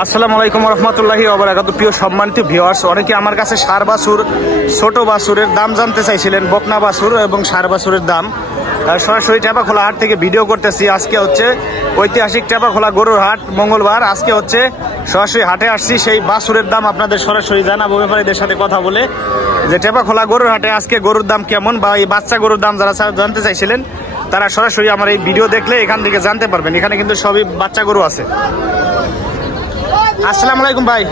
আসসালামু আলাইকুম রহমতুল্লাহি ওয়া বারাকাতুহু। প্রিয় সম্মানিত ভিউয়ার্স, অনেকে আমার কাছে ষাঁড় বাছুর, ছোট বাছুরের দাম জানতে চাইছিলেন, বকনা বাছুর এবং ষাঁড় বাছুরের দাম। সরাসরি টেপাখোলা হাট থেকে ভিডিও করতেছি। আজকে হচ্ছে ঐতিহাসিক টেপাখোলা গরুর হাট, মঙ্গলবার। আজকে হচ্ছে সরাসরি হাটে আসছি, সেই বাছুরের দাম আপনাদের সরাসরি জানাবো ব্যাপারীদের সাথে কথা বলে, যে টেপাখোলা গরুর হাটে আজকে গরুর দাম কেমন, বা এই বাচ্চা গরুর দাম যারা জানতে চাইছিলেন তারা সরাসরি আমার এই ভিডিও দেখলে এখান থেকে জানতে পারবেন। এখানে কিন্তু সবই বাচ্চা গরু আছে। আসসালামু আলাইকুম ভাই,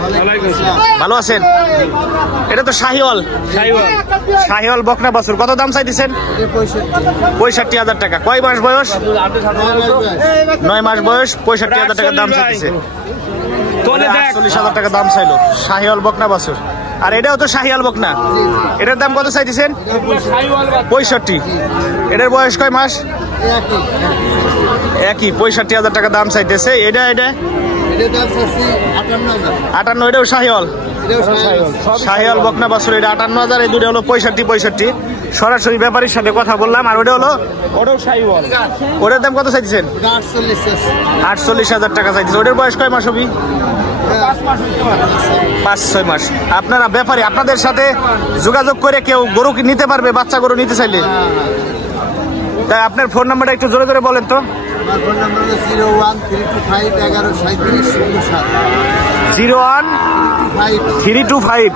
ভালো আছেন? এটা তো শাহিওয়াল, শাহিওয়াল বকনা বাছুর। কত দাম চাইতেছেন? 65,000 টাকা। কয় মাস বয়স? 9 মাস বয়স। 65,000 টাকা দাম চাইতেছে। 48,000 টাকা দাম চাইলো শাহিওয়াল বকনা বাছুর। আর এটাও তো শাহিওয়াল বকনা, এটার দাম কত চাইতেছেন? 65। এটার বয়স কয় মাস? একই। 65,000 টাকা দাম চাইতেছে। এটা 58। এটাও শাহিওয়াল, শাহিওয়াল বকনা বাছুর। এটা 58,000। এই দুটো হলো 65। সরাসরি ব্যাপারীর সাথে কথা বললাম। আর ওটা হলো, ওটাও শাহিওয়াল। ওটার দাম কত চাইতেছেন? 48,000 টাকা চাইতেছে। ওটার বয়স কয় মাস হবে? 5-6 মাস। আপনারা ব্যাপারী, আপনাদের সাথে যোগাযোগ করে কেউ গরু নিতে পারবে, বাচ্চা গরু নিতে চাইলে? তাই আপনার ফোন নাম্বারটা একটু জোরে জোরে বলেন তো। আমার ফোন নাম্বার হলো 01325113707। 01325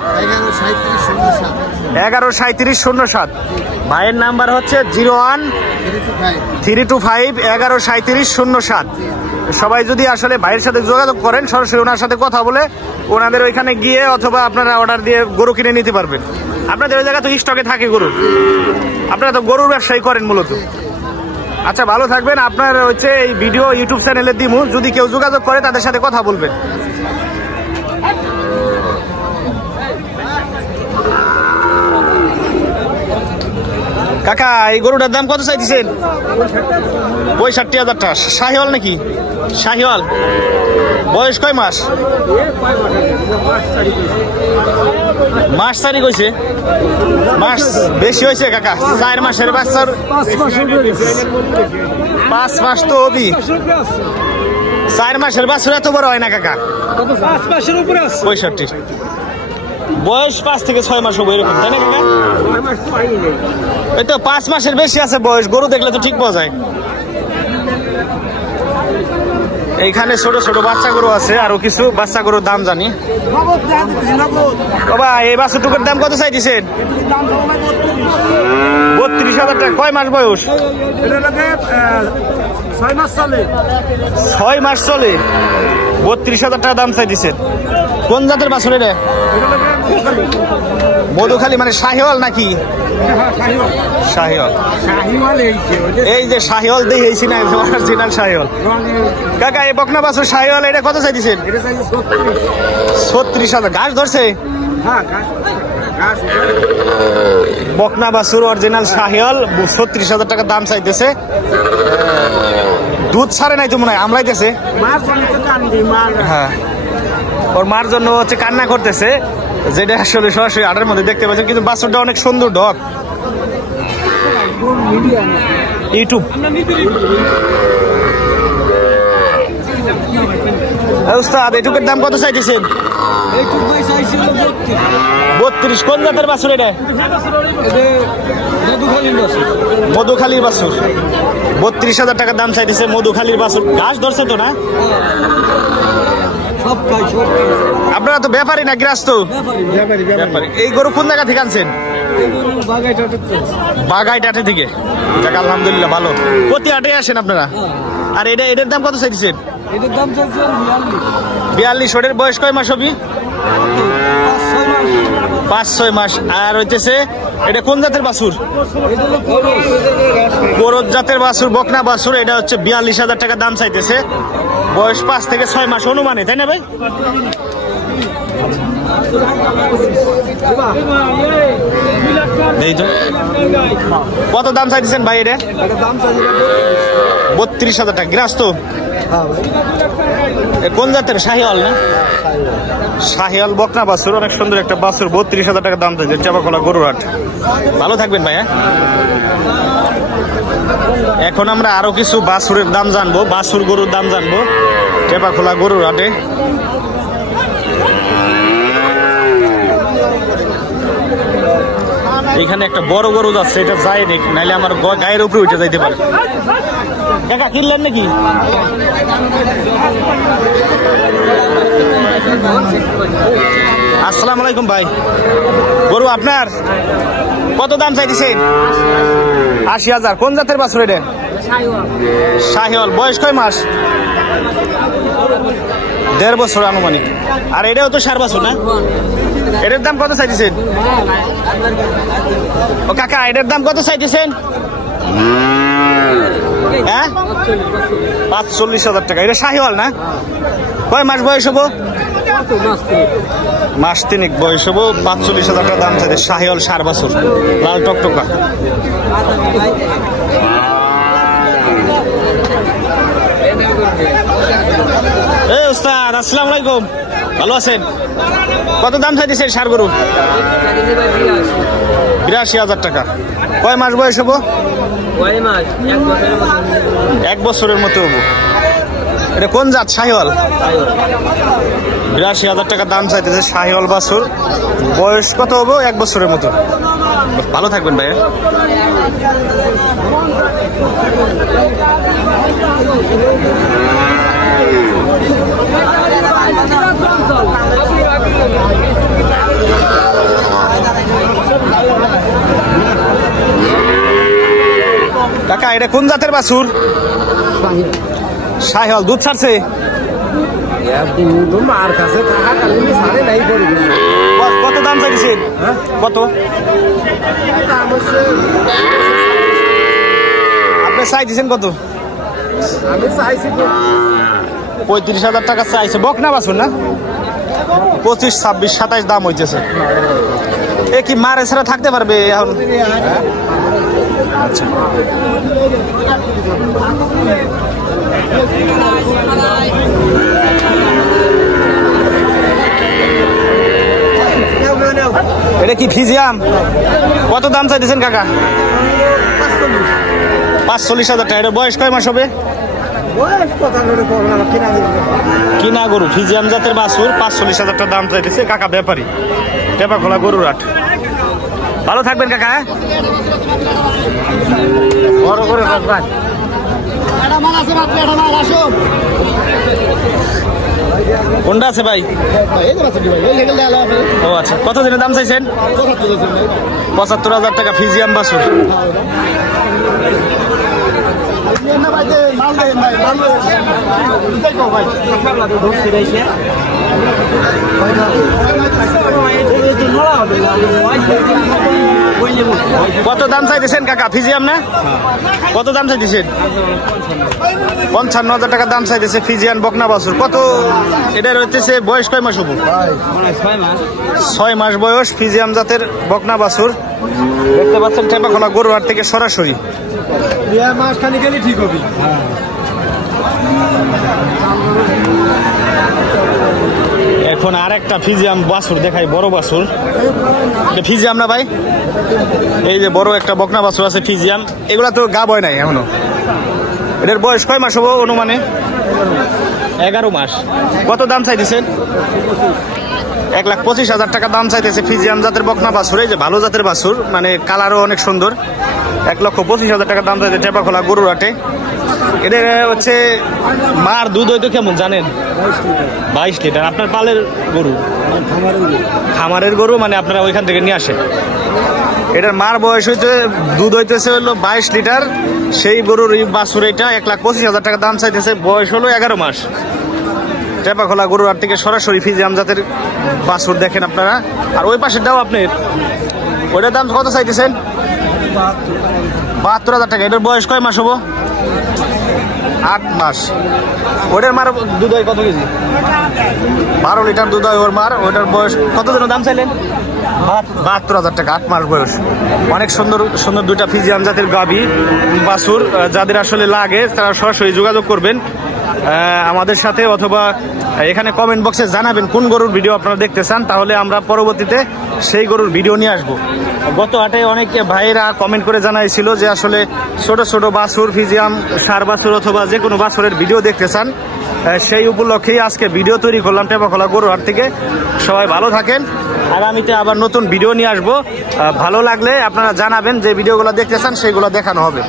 113707। ভাইয়ের নাম্বার হচ্ছে 01325 113707। সবাই যদি আসলে ভাইয়ের সাথে যোগাযোগ করেন, সরাসরি ওনার সাথে কথা বলে ওনাদের ওইখানে গিয়ে অথবা আপনারা অর্ডার দিয়ে গরু কিনে নিতে পারবেন। আপনাদের ওই জায়গা তো স্টকে থাকে গরু, আপনারা তো গরুর ব্যবসায়ী করেন মূলত। আচ্ছা, ভালো থাকবেন। আপনার হচ্ছে এই ভিডিও ইউটিউব চ্যানেলে দিমু, যদি কেউ যোগাযোগ করে তাদের সাথে কথা বলবেন। কাকা, এই গরুটার দাম কত চাইতেছেন? 65,000 টাকা। শাহিওয়াল নাকি? শাহিওয়াল। বয়স কয় মাস? মাস তারিখ হয়েছে? মাস বেশি হয়েছে কাকা। 4 মাসের বাচ্চার 5 মাস তো হবি। 4 মাসের বাচ্চা এত বড় হয় না কাকা। 65। বয়স 5 থেকে 6 মাস হবে এরকম, তাই না কাকা? এই তো 5 মাসের বেশি আছে বয়স। গরু দেখলে তো ঠিক পাওয়া যায়। এইখানে ছোট ছোট বাচ্চা গরু আছে, আরো কিছু বাচ্চা গরুর দাম জানি। বাবা, এই বাচ্চাটুকুর দাম কত চাইতেছেন? 32,000 টাকা। কয় মাস বয়স? 6 মাস চলে। 32,000 টাকা দাম চাইতেছেন। কোন জাতের বাছুর এটা? মধুখালী মানে শাহিওয়াল নাকি? শাহিওয়াল। এই যে শাহিওয়াল দেখেছি না, অরিজিনাল শাহিওয়াল। কাকা, এই বকনা বাছুর শাহিওয়াল, এটা কত চাইতেছেন? 36,000। ঘাস ধরছে? বকনা বাছুর অরিজিনাল শাহিওয়াল 36,000 টাকা দাম চাইতেছে। দুধ ছাড়ে নাই তো মনে হয়, আমলাইতেছে। হ্যাঁ, ওর মার জন্য হচ্ছে কান্না করতেছে, যেটা আসলে সরাসরি হাটের মধ্যে দেখতে পাচ্ছেন। কিন্তু বাছুরটা অনেক সুন্দর ডগ। ইউটিউব উস্তাদ, এটুকের দাম কত চাইতেছেন? 32। কোন জাতের বাছুর এটা? মধুখালীর বাছুর। 32,000 টাকা দাম চাইতেছে মধুখালীর বাছুর। ঘাস ধরছে তো না? আপনারা তো ব্যাপারী না গৃহস্থ? ব্যাপারী। এই গরু কোন জায়গা থেকে আনছেন? বাগাইটাটে থেকে। যাক, আলহামদুলিল্লাহ, ভালো। প্রতি হাটে আসেন আপনারা? আর এটার দাম কত চাইতেছেন? 42। ওটার বয়স কয় মাস হবে? 5-6 মাস। আর হইতেছে এটা কোন জাতের বাছুর? করজ জাতের বাছুর, বকনা বাছুর। এটা হচ্ছে 42,000 টাকা দাম চাইতেছে। বয়স 5 থেকে 6 মাস অনুমানে, তাই না ভাই? এই তো কত দাম চাইতেছেন ভাই এটা? 32,000 টাকা। গৃহস্থ? কোন জাতের? শাহিওয়াল না? শাহিওয়াল বকনা বাছুর, অনেক সুন্দর একটা বাছুর। 32,000 টাকা দাম চাইছে টেপাখোলা গরুর হাট। ভালো থাকবেন ভাইয়া। এখন আমরা আরো কিছু বাছুরের দাম জানবো, বাছুর গরুর দাম জানবো টেপাখোলা গরুর হাটে। এখানে একটা বড় গরু যাচ্ছে, এটা যায় নাকি, নাইলে আমার গায়ের উপরে উঠে যাইতে পারে। কাকা কিনলেন নাকি? আসসালামু আলাইকুম ভাই, গরু আপনার? কত দাম চাইতেছেন? ৮০,০০০। কোন জাতের বাছুর এটা? শাহিওয়াল। বয়স কয় মাস? ১.৫ বছর আনুমানিক। আর এটাও তো ষাঁড় বাছুর না? এটার দাম কত চাইতেছেন? ও কাকা, এটার দাম কত চাইতেছেন? হ্যাঁ, ৪৫,০০০ টাকা। এটা শাহিওয়াল না? কয় মাস বয়স হবো? মাস ৩ বয়স হবো। ৪৫,০০০ টাকা দাম চাইছে। শাহিওয়াল ষাঁড় বাছুর, লাল টকটকা। এই ওস্তাদ, আসসালামু আলাইকুম, ভালো আছেন? কত দাম চাইতেছেন ষাঁড় গরু? ৮২,০০০ টাকা। কয় মাস বয়স হবো? ১ বছরের মতো হবো। এটা কোন জাত? শাহিওয়াল। ৮২,০০০ টাকা দাম চাইতেছে শাহিওয়াল বাছুর। বয়স কত হবো? ১ বছরের মতো। ভালো থাকবেন ভাই। কাকা, এটা কোন জাতের বাছুর? শাহিওয়াল। দুধ ছাড়ছে? কত দাম চাইছেন? কত আপনি চাইছেন? কত? ৩৫,০০০ টাকা চাইছে। বকনা বাছুর না? ২৫, ২৬, ২৭ দাম হইতেছে। এ কি মারে ছাড়া থাকতে পারবে এখন? আচ্ছা, এটা কি ফিজিয়াম? কত দাম চাইতেছেন কাকা? ৪৫,০০০ টাকা। এটা বয়স কয় মাস হবে? কিনা গরু, ফিজিয়াম জাতের বাছুর। ৪৫,০০০ টাকা দাম চাইতেছে কাকা, ব্যাপারী, টেপাখোলা গরুর হাট। ভালো থাকবেন কাকা। বড় করে রাখবেন। কোনটা আছে ভাই? ও আচ্ছা, কত দিনের দাম চাইছেন? ৭৫,০০০ টাকা ফিজিয়াম বাছুর। কত দাম চাইতেছেন কাকা? ফিজিয়াম না? কত দাম চাইতেছেন? ৫৫,০০০ টাকা দাম চাইতেছে ফিজিয়ান বকনা বাছুর। কত এটা রয়েছে? বয়স কয় মাস হবো? ৬ মাস বয়স, ফিজিয়াম জাতের বকনা বাছুর। দেখতে পাচ্ছেন টেপাখোলা গরুর হাট থেকে সরাসরি। মাসখানি গেলে ঠিক হবে। এখন আর একটা ফিজিয়াম বাছুর দেখাই, বড় বাছুর। ফিজিয়াম না ভাই? এই যে বড় একটা বকনা বাছুর আছে ফিজিয়াম। এগুলা তো গাব হয় নাই এখনো। এটার বয়স কয় মাস হবো অনুমানে? ১১ মাস। কত দাম চাইতেছেন? ১,২৫,০০০ টাকা দাম চাইতেছে ফিজিয়াম জাতের বকনা বাছুর। এই যে ভালো জাতের বাছুর, মানে কালারও অনেক সুন্দর। ১,২৫,০০০ টাকা দাম চাইছে টেপাখোলা গরুর হাটে। এটা হচ্ছে মার দুধ হয়তো কেমন জানেন? ২২ লিটার। আপনার পালের গরু? খামারের গরু, মানে আপনারা ওইখান থেকে নিয়ে আসেন। এটার মার বয়স হইতে দুধ হইতেছে হলো ২২ লিটার। সেই গরুর বাছুর এটা ১,২৫,০০০ টাকা দাম চাইতেছে। বয়স হলো ১১ মাস। টেপাখোলা গরুর হাট থেকে সরাসরি ফিজিয়াম জাতের বাছুর দেখেন আপনারা। আর ওই পাশেরটাও আপনার, ওইটার দাম কত চাইতেছেন? ৭২,০০০ টাকা। এটার বয়স কয় মাস হবো? ৮ মাস। ওইটার মার দুধ হয় কত কেজি? ১২ লিটার দুধ হয় ওর মার। ওইটার বয়স কত যেন দাম চাইলেন? ৭২,০০০ টাকা। ৮ মাস বয়স। অনেক সুন্দর সুন্দর দুইটা ফিজিয়াম জাতের গাভী বাছুর। যাদের আসলে লাগে তারা সরাসরি যোগাযোগ করবেন আমাদের সাথে, অথবা এখানে কমেন্ট বক্সে জানাবেন কোন গরুর ভিডিও আপনারা দেখতে চান, তাহলে আমরা পরবর্তীতে সেই গরুর ভিডিও নিয়ে আসবো। গত হাটে অনেক ভাইয়েরা কমেন্ট করে জানাইছিল যে আসলে ছোট ছোট বাছুর, ফিজিয়াম ষাঁড় বাছুর অথবা যে কোনো বাছুরের ভিডিও দেখতে চান। সেই উপলক্ষেই আজকে ভিডিও তৈরি করলাম টেপাখোলা গরুর হাট থেকে। সবাই ভালো থাকেন। আগামীতে আবার নতুন ভিডিও নিয়ে আসবো। ভালো লাগলে আপনারা জানাবেন, যে ভিডিওগুলো দেখতে চান সেগুলো দেখানো হবে।